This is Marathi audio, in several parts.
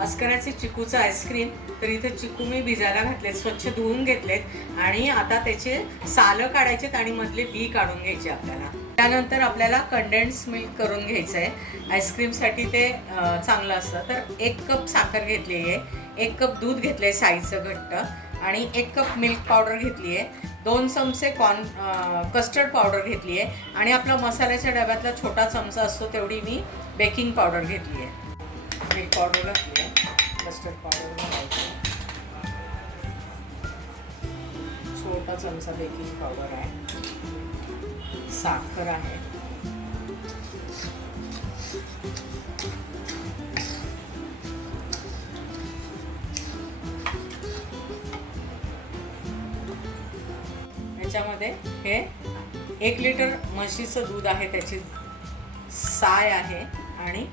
अस्कराचे चिकूचं आईस्क्रीम तर इथे चिकू मी भिजायला घातले स्वच्छ धुवून घेतलेत. आणि आता त्याचे सालं काढायचेत आणि मधले बी काढून घ्यायचे आपल्याला. त्यानंतर आपल्याला कंडेन्स मिल्क करून घ्यायचं आहे आईस्क्रीमसाठी ते चांगलं असतं. तर एक कप साखर घेतली आहे एक कप दूध घेतलं आहे साईचं घट्ट. आणि एक कप मिल्क पावडर घेतली आहे दोन चमचे कॉर्न कस्टर्ड पावडर घेतली आहे आणि आपला मसाल्याच्या डब्यातला छोटा चमचा असतो तेवढी मी बेकिंग पावडर घेतली आहे मिल्क पावडर घातली आहे कस्टर्ड पावडर छोटा चमचा बेकिंग पावडर आहे. साखर आहे. याच्यामध्ये हे एक लिटर म्हशीचं दूध आहे त्याची साय आहे आणि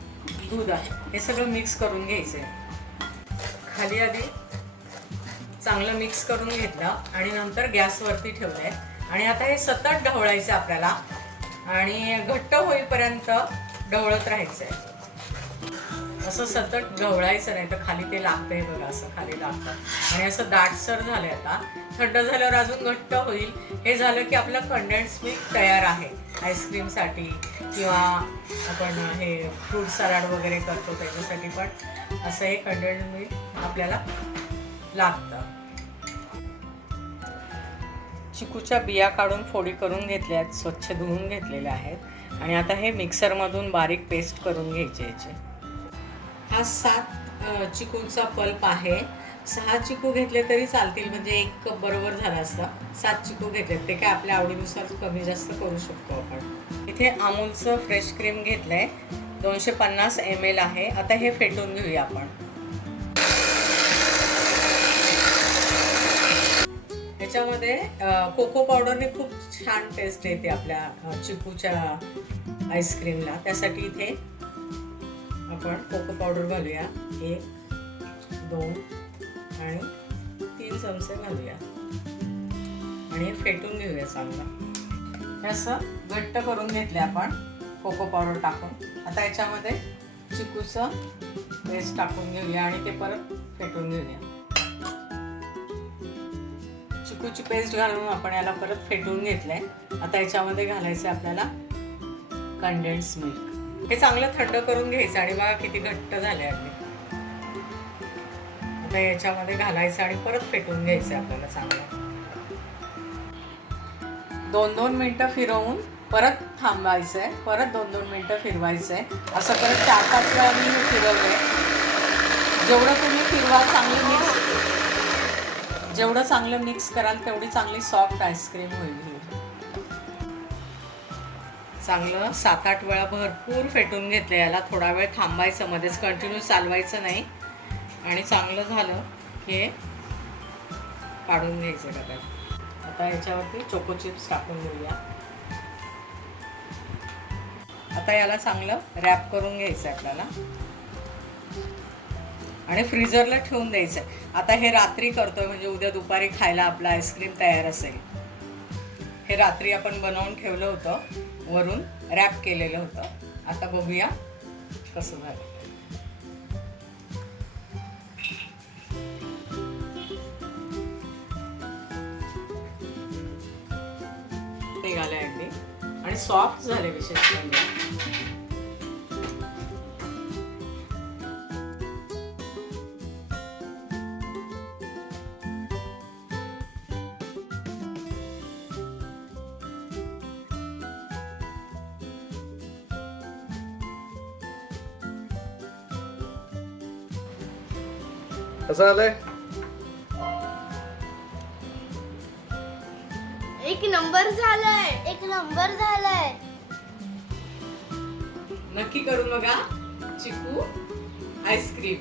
दूध आहे. हे सगळं मिक्स करून घ्यायचं आहे खाली आधी चांगलं मिक्स करून घेतलं आणि नंतर गॅसवरती ठेवलं आहे आणि आता हे सतत ढवळायचं आपल्याला. आणि घट्ट होईपर्यंत ढवळत राहायचं आहे असं सतत गवळायचं नाही तर खाली ते लागतंय बघा असं खाली लागतं. आणि असं दाटसर झालंय आता. थंड झाल्यावर अजून घट्ट होईल. हे झालं की आपलं कंडेन्स मिल्क तयार आहे आईस्क्रीमसाठी किंवा आपण हे फ्रूट सलाड वगैरे करतो त्याच्यासाठी पण. असं हे कंडेन्स मिल्क आपल्याला लागतं. चिकूच्या बिया काढून फोडी करून घेतल्या आहेत स्वच्छ धुवून घेतलेल्या आहेत. आणि आता हे मिक्सरमधून बारीक पेस्ट करून घ्यायचे याचे. हा सात चिकूंचा पल्प आहे. सहा चिकू घेतले तरी चालतील म्हणजे एक कप बरोबर झाला असता. सात चिकू घेतले ते काय आपल्या आवडीनुसार कमी जास्त करू शकतो आपण. इथे अमूलचं फ्रेश क्रीम घेतलंय. दोनशे पन्नास एम एल आहे. आता हे फेटून घेऊया आपण. त्याच्यामध्ये कोको पावडरने खूप छान टेस्ट येते आपल्या चिकूच्या आईस्क्रीमला त्यासाठी इथे आपण कोको पावडर घालूया. एक दोन आणि तीन चमचे घालूया. आणि फेटून घेऊया चांगला. हे असं घट्ट करून घेतले आपण कोको पावडर टाकून. आता याच्यामध्ये चिकूचं पेस्ट टाकून घेऊया आणि ते परत फेटून घेऊया. चिकूची पेस्ट घालून आपण याला परत फेटून घेतलंय. आता याच्यामध्ये घालायचं आहे आपल्याला कंडेन्स मिल्क हे चांगलं थंड करून घ्यायचं आणि बघा किती घट्ट झाले अगदी. आता याच्यामध्ये घालायचं आणि परत फेटून घ्यायचं आपल्याला चांगलं. दोन दोन मिनटं फिरवून परत थांबायचं आहे परत दोन दोन मिनटं फिरवायचं आहे असं परत चार पाच वेळा मी हे फिरवलंय. जेवढं तुम्ही फिरवा चांगली मिक्स जेवढं चांगलं मिक्स कराल तेवढी चांगली सॉफ्ट आईस्क्रीम होईल. ही. चांगलं सात आठ वेळा भरपूर फेटून घेतलं याला. थोडा वेळ थांबायचं मध्येच कंटिन्यू चालवायचं नाही. आणि चांगलं झालं हे काढून घ्यायचं डब्यात. आता याच्यावरती चोको चिप्स टाकून घेऊया आता याला चांगलं रॅप करून घ्यायचं आहे आपल्याला. आणि फ्रीजरला ठेवून द्यायचं आता हे रात्री करतोय म्हणजे उद्या दुपारी खायला आपला आईस्क्रीम तयार असेल. हे रात्री आपण बनवून ठेवलं होतं. वरून रॅप केलेलं होतं. आता बघूया कसं झालं. निघाले अगदी. आणि सॉफ्ट झाले विशेष म्हणजे. कसं आलंय एक नंबर झालाय एक नंबर झालाय. नक्की करून बघा चिकू आईस्क्रीम